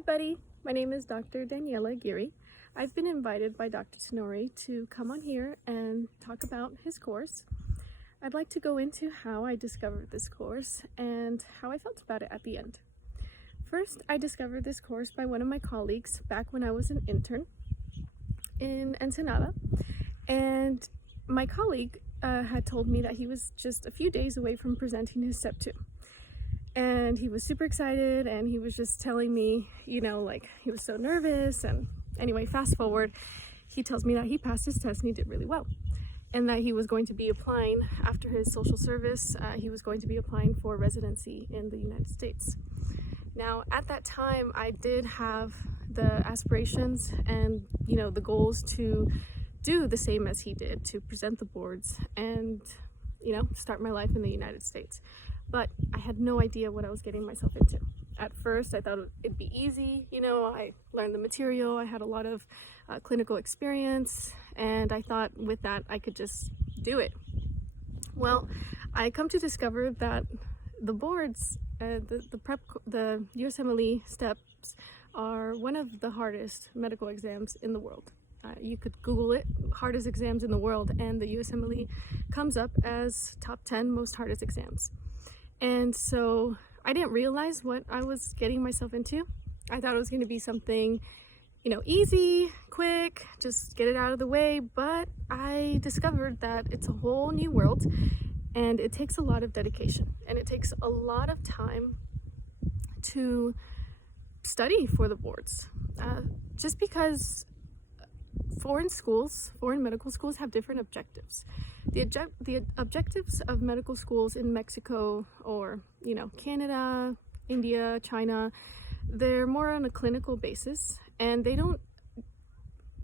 everybody, my name is Dr. Daniela Aguirre. I've been invited by Dr. Tanori to come on here and talk about his course. I'd like to go into how I discovered this course and how I felt about it at the end. First, I discovered this course by one of my colleagues back when I was an intern in Ensenada, and my colleague had told me that he was just a few days away from presenting his Step 2. And he was super excited, and he was just telling me, like he was so nervous. And anyway, fast forward, he tells me that he passed his test and he did really well, and that he was going to be applying after his social service. He was going to be applying for residency in the United States. Now, at that time, I did have the aspirations and the goals to do the same as he did, to present the boards and start my life in the United States. But I had no idea what I was getting myself into. At first, I thought it'd be easy. I learned the material. I had a lot of clinical experience, and I thought with that I could just do it. Well, I come to discover that the boards, the USMLE steps are one of the hardest medical exams in the world. You could Google it, hardest exams in the world, and the USMLE comes up as top 10 most hardest exams. And so I didn't realize what I was getting myself into. I thought it was going to be something, easy, quick, just get it out of the way. But I discovered that it's a whole new world, and it takes a lot of dedication, and it takes a lot of time to study for the boards. Just because foreign medical schools have different objectives. The objectives of medical schools in Mexico or, Canada, India, China, they're more on a clinical basis, and they don't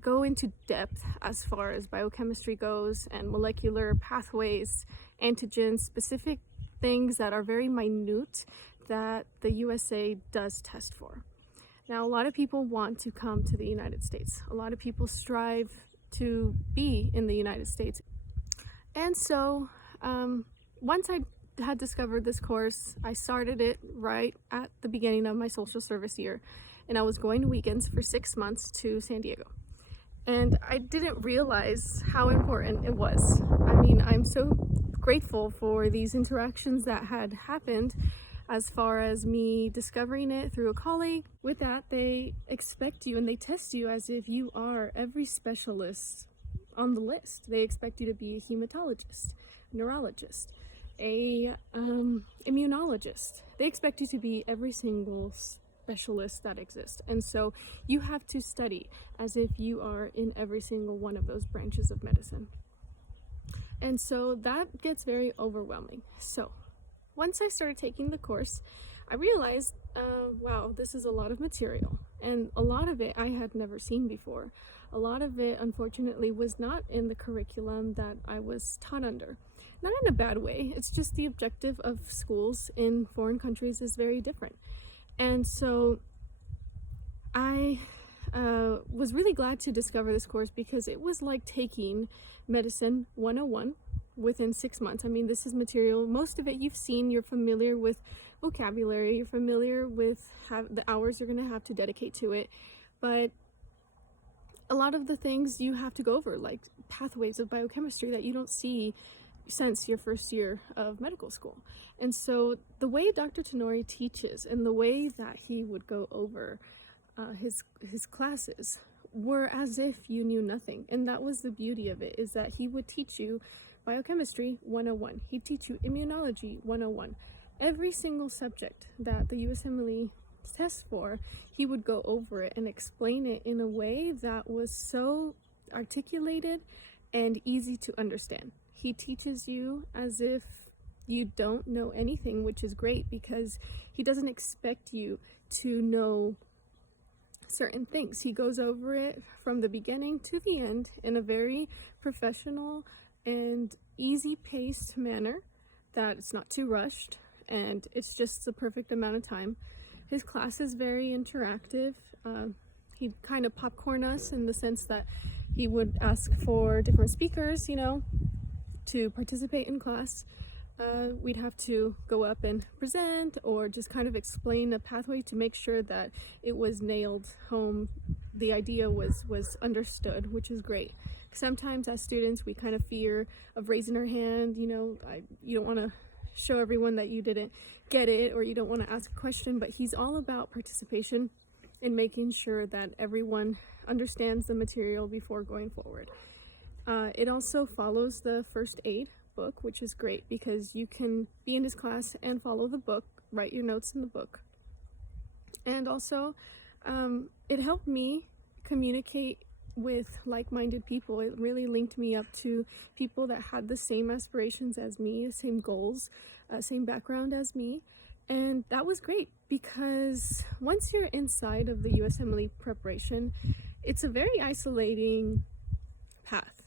go into depth as far as biochemistry goes and molecular pathways, antigens, specific things that are very minute that the USA does test for. Now, a lot of people want to come to the United States. A lot of people strive to be in the United States. And so once I had discovered this course, I started it right at the beginning of my social service year. And I was going weekends for 6 months to San Diego. And I didn't realize how important it was. I mean, I'm so grateful for these interactions that had happened as far as me discovering it through a colleague. With that, they expect you and they test you as if you are every specialist on the list. They expect you to be a hematologist, neurologist, a immunologist. They expect you to be every single specialist that exists. And so you have to study as if you are in every single one of those branches of medicine. And so that gets very overwhelming. So once I started taking the course, I realized, wow, this is a lot of material, and a lot of it I had never seen before. A lot of it, unfortunately, was not in the curriculum that I was taught under. Not in a bad way, it's just the objective of schools in foreign countries is very different. And so I was really glad to discover this course, because it was like taking Medicine 101 within 6 months. I mean, this is material, most of it you've seen, you're familiar with vocabulary, you're familiar with the hours you're going to have to dedicate to it, but a lot of the things you have to go over, like pathways of biochemistry that you don't see since your first year of medical school. And so the way Dr. Tanori teaches and the way that he would go over his classes were as if you knew nothing. And that was the beauty of it, is that he would teach you Biochemistry 101. He'd teach you Immunology 101. Every single subject that the USMLE tests for, he would go over it and explain it in a way that was so articulated and easy to understand. He teaches you as if you don't know anything, which is great, because he doesn't expect you to know certain things. He goes over it from the beginning to the end in a very professional and easy-paced manner, that it's not too rushed, and it's just the perfect amount of time. His class is very interactive. He'd kind of popcorn us in the sense that he would ask for different speakers, to participate in class. we'd have to go up and present or just kind of explain a pathway to make sure that it was nailed home. The idea was understood, which is great. Sometimes as students we kind of fear of raising our hand, you don't want to show everyone that you didn't get it, or you don't want to ask a question, but he's all about participation in making sure that everyone understands the material before going forward. It also follows the first aid book, which is great because you can be in his class and follow the book, write your notes in the book. And also it helped me communicate with like-minded people. It really linked me up to people that had the same aspirations as me, the same goals, same background as me. And that was great because once you're inside of the USMLE preparation, it's a very isolating path.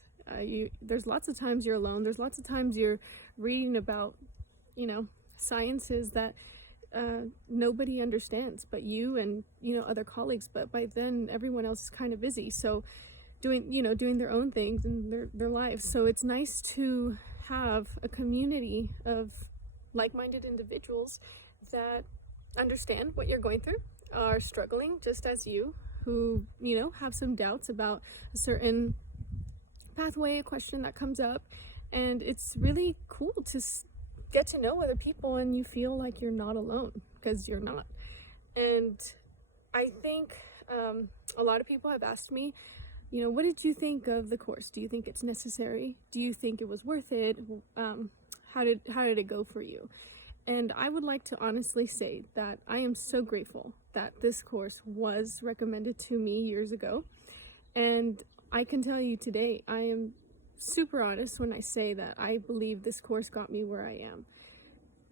There's lots of times you're alone. There's lots of times you're reading about, sciences that nobody understands but you and, other colleagues. But by then everyone else is kind of busy. So doing their own things in their lives. So it's nice to have a community of like-minded individuals that understand what you're going through, are struggling just as you, who, have some doubts about a certain pathway, a question that comes up. And it's really cool to get to know other people and you feel like you're not alone, because you're not. And I think a lot of people have asked me, what did you think of the course? Do you think it's necessary? Do you think it was worth it? How did it go for you? And I would like to honestly say that I am so grateful that this course was recommended to me years ago. And I can tell you today, I am super honest when I say that I believe this course got me where I am.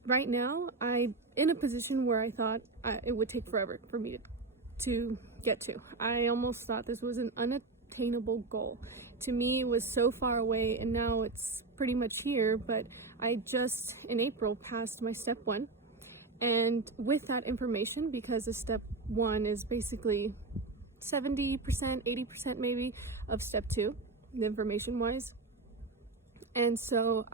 Right now, I'm in a position where I thought it would take forever for me to get to. I almost thought this was an unattainable goal. To me, it was so far away, and now it's pretty much here, but I just, in April, passed my step 1. And with that information, because a step 1 is basically 70%, 80% maybe of step 2, the information-wise. And so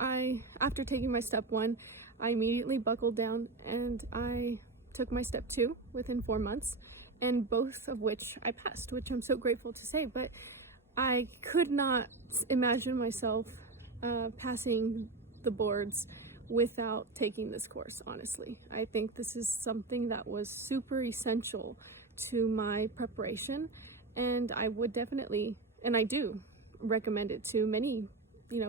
after taking my step 1, I immediately buckled down and I took my step 2 within 4 months, and both of which I passed, which I'm so grateful to say. But I could not imagine myself passing the boards without taking this course, honestly. I think this is something that was super essential to my preparation, and I would definitely, and I do, recommend it to many,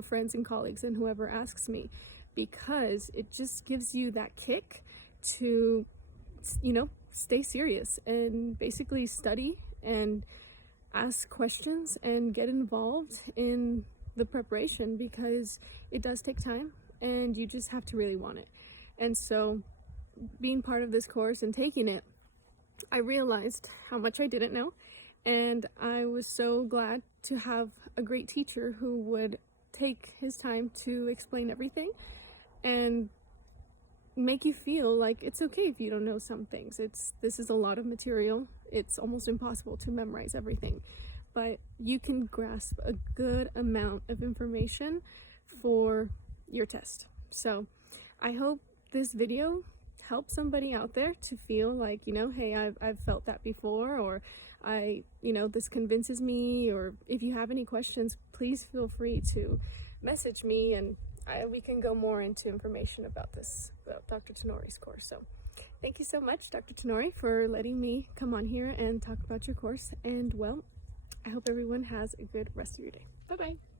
friends and colleagues and whoever asks me, because it just gives you that kick to, stay serious and basically study and ask questions and get involved in the preparation, because it does take time and you just have to really want it. And so being part of this course and taking it, I realized how much I didn't know, and I was so glad to have a great teacher who would take his time to explain everything and make you feel like it's okay if you don't know some things. This is a lot of material. It's almost impossible to memorize everything, but you can grasp a good amount of information for your test. So I hope this video help somebody out there to feel like, hey, I've felt that before, or this convinces me. Or if you have any questions, please feel free to message me, and we can go more into information about Dr. Tanori's course. So thank you so much, Dr. Tanori, for letting me come on here and talk about your course. And well, I hope everyone has a good rest of your day. Bye-bye.